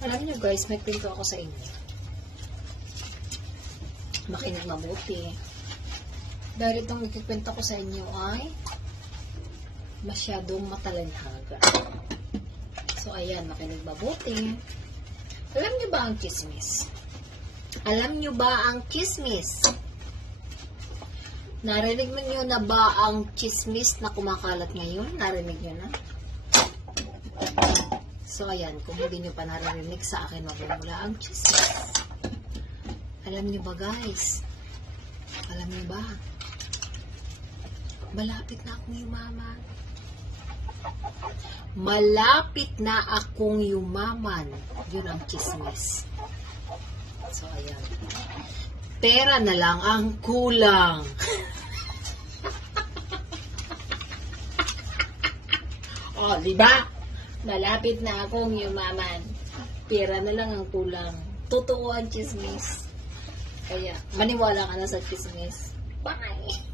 Alam niyo guys, may kwento ako sa inyo. Makinig mabuti. Dahil itong ikikwento ko sa inyo ay masyadong matalanhaga. So, ayan, makinig mabuti. Alam niyo ba ang chismis? Alam niyo ba ang chismis? Narinig mo niyo na ba ang chismis na kumakalat ngayon? Narinig niyo na? So, ayan, kung hindi niyo pa naririnig sa akin, magmumula ang chismis. Alam niyo ba, guys? Alam niyo ba? Malapit na akong yumaman. Malapit na akong yumaman. Yun ang chismis. So, ayan. Pera na lang ang kulang. Oh, di ba? Malapit na akong yumaman. Pera na lang ang kulang. Totoo ang chismis. Kaya, maniwala ka na sa chismis. Bye!